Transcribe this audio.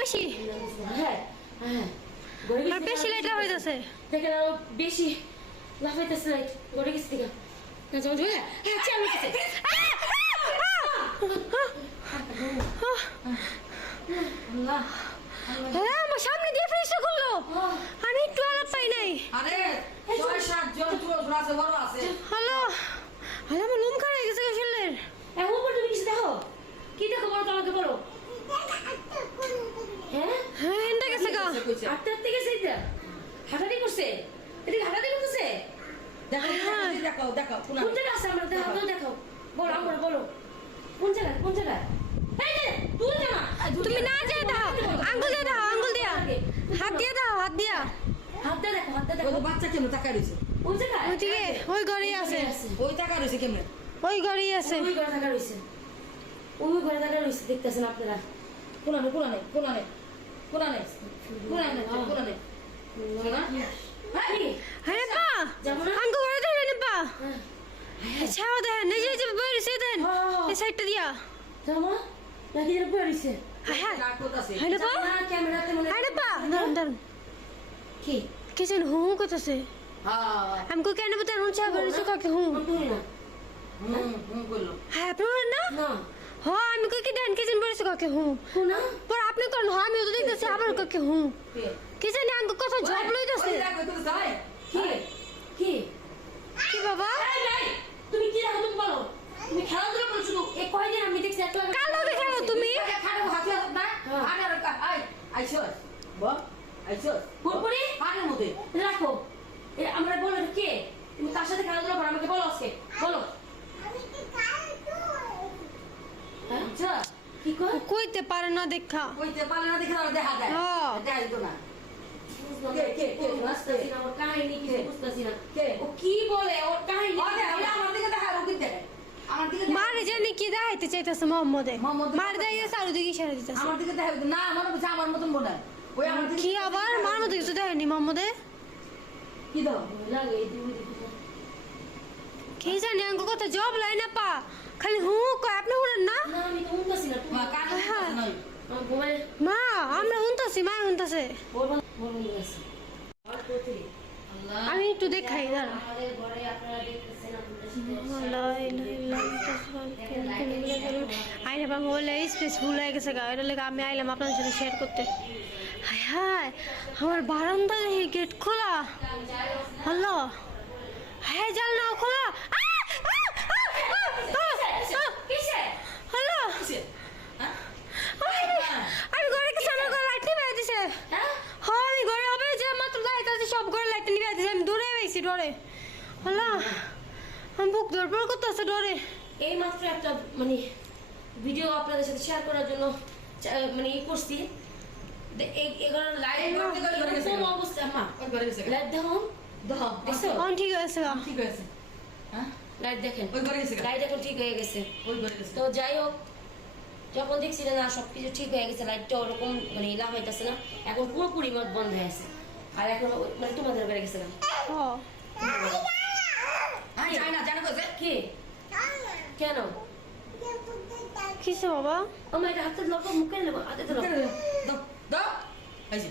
বেশি হ্যাঁ হ্যাঁ আর বেশি লাইটটা হইতাছে দেখেন আরো বেশি লাফাইতেছে লাইট গড়ে গেছে দিকে না যাও হ্যাঁ হ্যাঁ চালু হইতেছে আল্লাহ হ্যাঁ আমার সামনে দিয়ে ফ্রিজটা খুললো আমি একটু আলাপ পাই নাই আরে 6-7 জন চোর আছে বড় আছে হ্যালো হ্যালো আমার লুম খারাপ হয়ে গেছে শরীরের এখন পর তুমি কিছু দেখো কি দেখো বলো তো আমাকে বলো হ্যাঁ হ্যাঁ এন্ডা গেছে গা আটটা আটতে গেছে এটা হাঁটাটি করছে এদিকে হাঁটাটি করতেছে দেখো দেখো দেখো কোন জায়গায় আছে আমরা দেখো দেখো বলো আমরা বলো কোন জায়গায় এই যে তুই জানা তুমি না যায় দাও আঙ্গুল দিয়ে দাও আঙ্গুল দিয়া হাত দিয়ে দাও হাত দিয়া হাত দিয়ে দেখো হাত দিয়ে দেখো ওই বাচ্চা কেমনে টাকা রইছে কোন জায়গায় ওইদিকে ওই ঘরেই আছে ওই টাকা রইছে কেমনে ওই ঘরেই আছে ওই ঘরে থাকা রইছে ওই ঘরে থাকা রইছে দেখতেছেন আপনারা কোনা নেই আরে পা আঙ্গু ঘরে দেন পা ছাও দেন নিজে যে বইছে দেন এই সাইডটা দিয়া জামা লাগি যেন পড়িছে হ্যাঁ ডাকত আছে হ্যাঁ পা না ক্যামেরাতে মনে আরে পা দাঁড়ান কি কিছেন হু করতেছে হ্যাঁ हमको कहने बता हूं चाहे बरिस का के हूं তুই না কইলো है আপনার না না हां আমি কই কি দেন কিছেন বরিস का के हूं কোনা पर आपने কোন हां আমি তো দেখতেছি আবার কা के हूं কিছেন আঙ্গু কথা জব লইতাছে ওই দেখো তো যাই কি কি কি বাবা এই নাই তুমি কি রাখো তুমি বলো তুমি খেলাধুলা করছো তো এই কয়দিন আমি দেখছি একলা কাল লগে খেলো তুমি খাড়া হাতে হাত না আরে আই আইছস বল আইছস পুরপুরি হাড়ের মধ্যে রাখো এ আমরা বলো এটা কে তুমি কার সাথে খেলাধুলা করো আমাকে বলো আজকে বলো হ্যাঁ? আচ্ছা কি কর কইতে পারে না দেখা কইতে পারলে না দেখে আর দেখা যায় হ্যাঁ। দেখা দিত না কে বুঝতেছি না ওর কাহিনী কিছু কে? বুঝতেছি না কে? ও কি বলে ওর কাহিনী আমার দিকে দেখা রুকি দেখে আমার দিকে মারে জানি কি দেখাইতে চাইতাছে মোহাম্মদে মোহাম্মদে মার দেয় সারু দিকে ইশারা দিতেছে আমার দিকে দেখা না আমার বুঝে আমার মতন মনে হয়। ওই আমার দিকে কি আবার মার মতো কিছু দেয়নি মোহাম্মদে কি দাও লাগে এই দুই দিকে কি জানি আঙ্গু কথা জব লাই না পা খালি হু কয় আপনি শুনেন না না আমি তো উনতাছি না মা কান নয় আমার মোবাইল মা আমরা শুনতাছি মা শুনতাছে বলবো গেছে আর কোথি আল্লাহ আমি একটু দেখাই দাঁড়া আমাদের ঘরে আপনারা দেখতেছেন আপনাদের আইনে বাবা বলে স্পেস ভুল হয়ে গেছে গা এটা লেগে আমি আইলাম আপনাদের সাথে শেয়ার করতে হায় হায় আমার বারান্দা দেখি গেট খোলা হ্যালো হ্যাঁ জানলা খোলা কিসে হ্যালো হ্যাঁ আমি ঘরে কিছু আমার ঘরে লাইট নিবে দিছে হ্যাঁ হ্যাঁ আমি ঘরে হবে যে মাত্র দাঁড়াইতে সব ঘরে লাইট নিবে দিছে আমি দূরে গেছি ডরে হ্যালো আমি বুক ধরপড় করতেছে ডরে এই মাত্র একটা মানে ভিডিও আপনাদের সাথে শেয়ার করার জন্য মানে ই করছি এগারো লাইভ কোন অবস্থা মা ওই ঘরে গেছে লাইভ দেখো দাও দেখছো অন ঠিক আছে গা ঠিক আছে হ্যাঁ লাইভ দেখেন ওই ঘরে গেছে লাইট এখন ঠিক হয়ে গেছে ওই ঘরে গেছে তো যাই হোক যখন দেখছি যে না সবকিছু ঠিক হয়ে গেছে লাইটটা ওরকম মানে লাভ হইতেছে না এখন পুরোপুরি মত বন্ধ হয়ে আছে আর এখন মানে তোমাদের বেড়ে গেছে না ও আই জানা তো কি কেন কিসে বাবা আমার এটা হাতে লোক মুখে নেবো হাতে তো দাও দাও আইছি